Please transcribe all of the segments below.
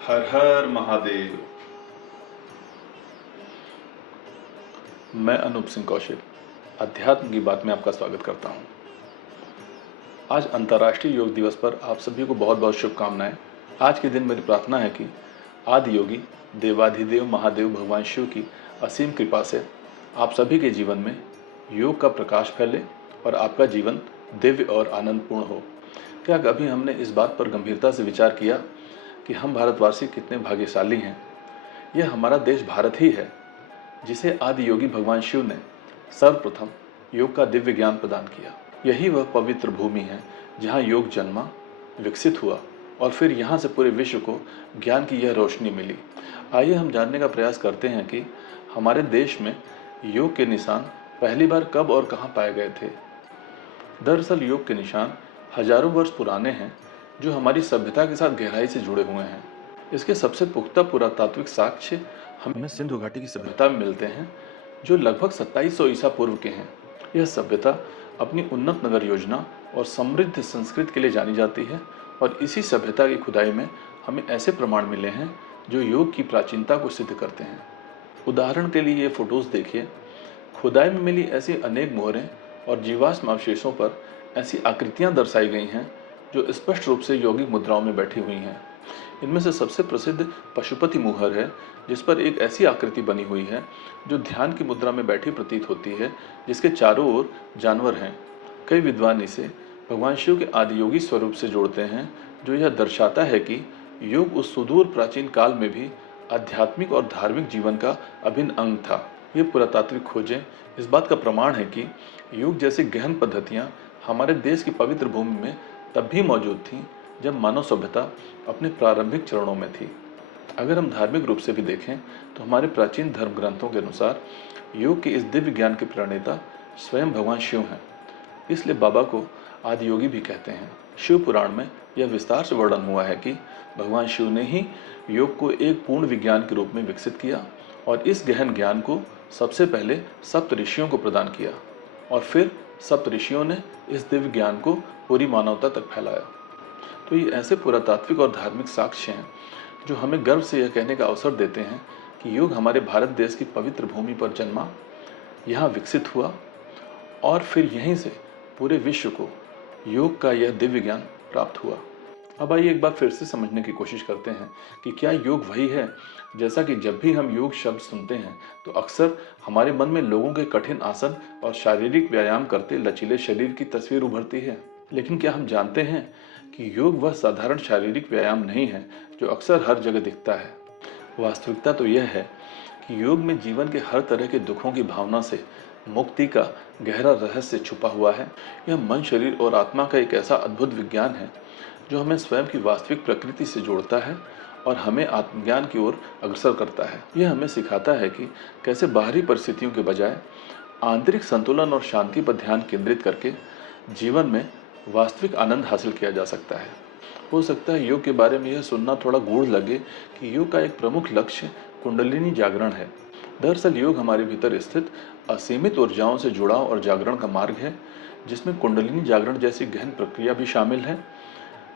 हर हर महादेव। मैं अनूप सिंह कौशिक अध्यात्म की बात में आपका स्वागत करता हूं। आज अंतर्राष्ट्रीय योग दिवस पर आप सभी को बहुत बहुत शुभकामनाएं। आज के दिन मेरी प्रार्थना है कि आदि योगी देवाधिदेव महादेव भगवान शिव की असीम कृपा से आप सभी के जीवन में योग का प्रकाश फैले और आपका जीवन दिव्य और आनंदपूर्ण हो। क्या कभी हमने इस बात पर गंभीरता से विचार किया कि हम भारतवासी कितने भाग्यशाली हैं? यह हमारा देश भारत ही है जिसे आदि योगी भगवान शिव ने सर्वप्रथम योग का दिव्य ज्ञान प्रदान किया। यही वह पवित्र भूमि है जहाँ योग जन्मा, विकसित हुआ और फिर यहाँ से पूरे विश्व को ज्ञान की यह रोशनी मिली। आइए हम जानने का प्रयास करते हैं कि हमारे देश में योग के निशान पहली बार कब और कहाँ पाए गए थे। दरअसल योग के निशान हजारों वर्ष पुराने हैं जो हमारी सभ्यता के साथ गहराई से जुड़े हुए हैं। इसके सबसे पुख्ता पुरातात्विक साक्ष्य हमें सिंधु घाटी की सभ्यता में मिलते हैं जो लगभग 2700 ईसा पूर्व के हैं। यह सभ्यता अपनी उन्नत नगर योजना और समृद्ध संस्कृति के लिए जानी जाती है और इसी सभ्यता की खुदाई में हमें ऐसे प्रमाण मिले हैं जो योग की प्राचीनता को सिद्ध करते हैं। उदाहरण के लिए ये फोटोज देखिए। खुदाई में मिली ऐसी अनेक मोहरें और जीवाश्म अवशेषों पर ऐसी आकृतियां दर्शाई गई हैं जो स्पष्ट रूप से योगिक मुद्राओं में बैठी हुई हैं। इनमें से सबसे प्रसिद्ध पशुपति मुहर है जिस पर एक ऐसी आकृति बनी हुई है जो ध्यान की मुद्रा में बैठी प्रतीत होती है, जिसके चारों ओर जानवर हैं। कई विद्वान इसे भगवान शिव के आदियोगी स्वरूप से जोड़ते हैं जो यह दर्शाता है कि योग उस सुदूर प्राचीन काल में भी आध्यात्मिक और धार्मिक जीवन का अभिन्न अंग था। ये पुरातात्विक खोजें इस बात का प्रमाण है कि योग जैसी गहन पद्धतियाँ हमारे देश की पवित्र भूमि में तब भी मौजूद थीं जब मानव सभ्यता अपने प्रारंभिक चरणों में थी। अगर हम धार्मिक रूप से भी देखें तो हमारे प्राचीन धर्म ग्रंथों के अनुसार योग के इस दिव्य ज्ञान के प्रणेता स्वयं भगवान शिव हैं। इसलिए बाबा को आदि योगी भी कहते हैं। शिव पुराण में यह विस्तार से वर्णन हुआ है कि भगवान शिव ने ही योग को एक पूर्ण विज्ञान के रूप में विकसित किया और इस गहन ज्ञान को सबसे पहले सप्त ऋषियों को प्रदान किया और फिर सप्त ऋषियों ने इस दिव्य ज्ञान को पूरी मानवता तक फैलाया। तो ये ऐसे पुरातात्विक और धार्मिक साक्ष्य हैं जो हमें गर्व से यह कहने का अवसर देते हैं कि योग हमारे भारत देश की पवित्र भूमि पर जन्मा, यहाँ विकसित हुआ और फिर यहीं से पूरे विश्व को योग का यह दिव्य ज्ञान प्राप्त हुआ। अब आइए एक बार फिर से समझने की कोशिश करते हैं कि क्या योग वही है जैसा कि जब भी हम योग शब्द सुनते हैं तो अक्सर हमारे मन में लोगों के कठिन आसन और शारीरिक व्यायाम करते लचीले शरीर की तस्वीर उभरती है। लेकिन क्या हम जानते हैं कि योग वह साधारण शारीरिक व्यायाम नहीं है जो अक्सर हर जगह दिखता है। वास्तविकता तो यह है कि योग में जीवन के हर तरह के दुखों की भावना से मुक्ति का गहरा रहस्य छुपा हुआ है। यह मन, शरीर और आत्मा का एक ऐसा अद्भुत विज्ञान है जो हमें स्वयं की वास्तविक प्रकृति से जोड़ता है और हमें आत्मज्ञान की ओर अग्रसर करता है। यह हमें सिखाता है कि कैसे बाहरी परिस्थितियों के बजाय आंतरिक संतुलन और शांति पर ध्यान केंद्रित करके जीवन में वास्तविक आनंद हासिल किया जा सकता है। हो सकता है योग के बारे में यह सुनना थोड़ा गूढ़ लगे कि योग का एक प्रमुख लक्ष्य कुंडलिनी जागरण है। दरअसल योग हमारे भीतर स्थित असीमित ऊर्जाओं से जुड़ाव और जागरण का मार्ग है जिसमें कुंडलिनी जागरण जैसी गहन प्रक्रिया भी शामिल है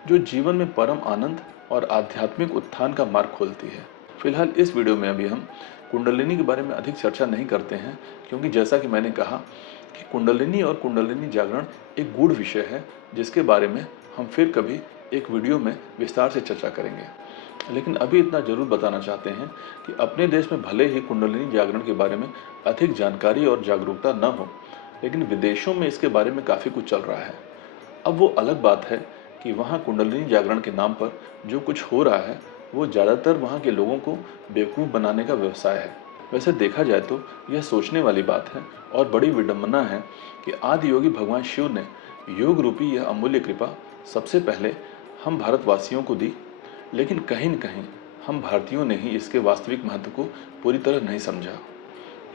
जो जीवन में परम आनंद और आध्यात्मिक उत्थान का मार्ग खोलती है। फिलहाल इस वीडियो में अभी हम कुंडलिनी के बारे में अधिक चर्चा नहीं करते हैं क्योंकि जैसा कि मैंने कहा कि कुंडलिनी और कुंडलिनी जागरण एक गूढ़ विषय है जिसके बारे में हम फिर कभी एक वीडियो में विस्तार से चर्चा करेंगे। लेकिन अभी इतना जरूर बताना चाहते हैं कि अपने देश में भले ही कुंडलिनी जागरण के बारे में अधिक जानकारी और जागरूकता न हो, लेकिन विदेशों में इसके बारे में काफ़ी कुछ चल रहा है। अब वो अलग बात है कि वहाँ कुंडलिनी जागरण के नाम पर जो कुछ हो रहा है वो ज़्यादातर वहाँ के लोगों को बेवकूफ़ बनाने का व्यवसाय है। वैसे देखा जाए तो यह सोचने वाली बात है और बड़ी विडंबना है कि आदि योगी भगवान शिव ने योग रूपी यह अमूल्य कृपा सबसे पहले हम भारतवासियों को दी, लेकिन कहीं न कहीं हम भारतीयों ने ही इसके वास्तविक महत्व को पूरी तरह नहीं समझा।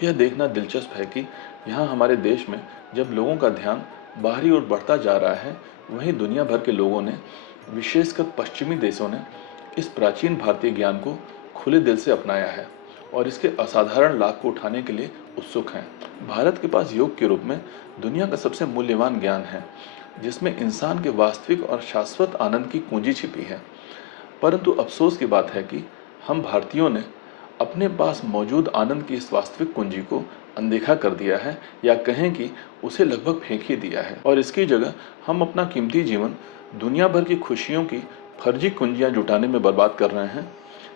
यह देखना दिलचस्प है कि यहाँ हमारे देश में जब लोगों का ध्यान बाहरी ओर बढ़ता जा रहा है, वहीं दुनिया भर के लोगों ने, विशेषकर पश्चिमी देशों ने, इस प्राचीन भारतीय ज्ञान को खुले दिल से अपनाया है और इसके असाधारण लाभ को उठाने के लिए उत्सुक हैं। भारत के पास योग के रूप में दुनिया का सबसे मूल्यवान ज्ञान है जिसमें इंसान के वास्तविक और शाश्वत आनंद की कुंजी छिपी है। परंतु अफसोस की बात है कि हम भारतीयों ने अपने पास मौजूद आनंद की इस वास्तविक कुंजी को अनदेखा कर दिया है, या कहें कि उसे लगभग फेंक ही दिया है, और इसकी जगह हम अपना कीमती जीवन दुनिया भर की खुशियों की फर्जी कुंजियां जुटाने में बर्बाद कर रहे हैं।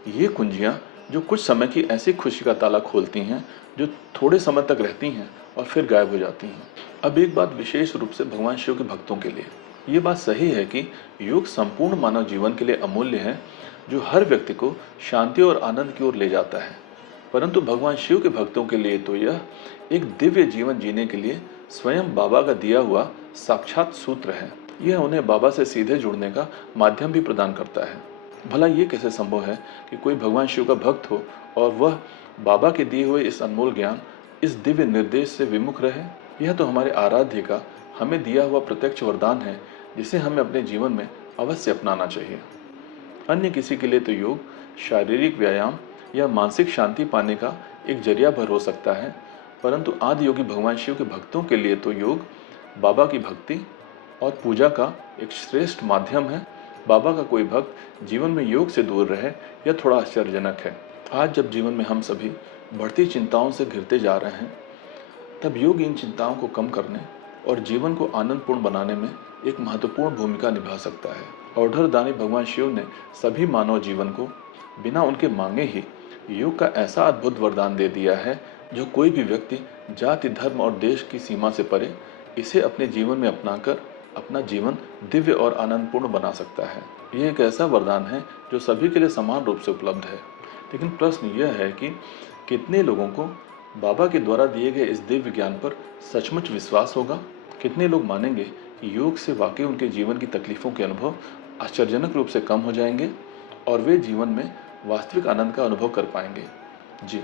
ये कुंजियां जो कुछ समय की ऐसी खुशी का ताला खोलती हैं जो थोड़े समय तक रहती हैं और फिर गायब हो जाती हैं। अब एक बात विशेष रूप से भगवान शिव के भक्तों के लिए, ये बात सही है कि योग संपूर्ण मानव जीवन के लिए अमूल्य है, जो हर व्यक्ति को शांति और आनंद की ओर ले जाता है। परंतु भगवान शिव के भक्तों के लिए तो यह एक दिव्य जीवन जीने के लिए स्वयं बाबा का दिया हुआ साक्षात सूत्र है। यह उन्हें बाबा से सीधे जुड़ने का माध्यम भी प्रदान करता है। भला ये कैसे संभव है कि कोई भगवान शिव का भक्त हो और वह बाबा के दिए हुए इस अनमोल ज्ञान, इस दिव्य निर्देश से विमुख रहे? यह तो हमारे आराध्य का हमें दिया हुआ प्रत्यक्ष वरदान है, जिसे हमें अपने जीवन में अवश्य अपनाना चाहिए। अन्य किसी के लिए तो योग शारीरिक व्यायाम या मानसिक शांति पाने का एक जरिया भर हो सकता है, परंतु आदि योगी भगवान शिव के भक्तों के लिए तो योग बाबा की भक्ति और पूजा का एक श्रेष्ठ माध्यम है। बाबा का कोई भक्त जीवन में योग से दूर रहे, यह थोड़ा आश्चर्यजनक है। आज जब जीवन में हम सभी बढ़ती चिंताओं से घिरते जा रहे हैं, तब योग इन चिंताओं को कम करने और जीवन को आनंदपूर्ण बनाने में एक महत्वपूर्ण भूमिका निभा सकता है। औढ़र दानी भगवान शिव ने सभी मानव जीवन को बिना उनके मांगे ही योग का ऐसा अद्भुत वरदान दे दिया है, जो कोई भी व्यक्ति जाति धर्म और देश की सीमा से परे इसे अपने जीवन में अपनाकर अपना जीवन दिव्य और आनंदपूर्ण बना सकता है। यह एक ऐसा वरदान है जो सभी के लिए समान रूप से उपलब्ध है। लेकिन प्रश्न यह है कि कितने लोगों को बाबा के द्वारा दिए गए इस दिव्य ज्ञान पर सचमुच विश्वास होगा? कितने लोग मानेंगे कि योग से वाकई उनके जीवन की तकलीफों के अनुभव आश्चर्यजनक रूप से कम हो जाएंगे और वे जीवन में वास्तविक आनंद का अनुभव कर पाएंगे? जी,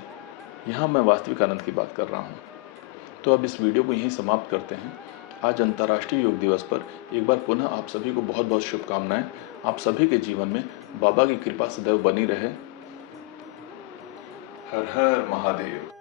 यहाँ मैं वास्तविक आनंद की बात कर रहा हूँ। तो अब इस वीडियो को यहीं समाप्त करते हैं। आज अंतर्राष्ट्रीय योग दिवस पर एक बार पुनः आप सभी को बहुत बहुत शुभकामनाएं। आप सभी के जीवन में बाबा की कृपा सदैव बनी रहे। हर हर महादेव।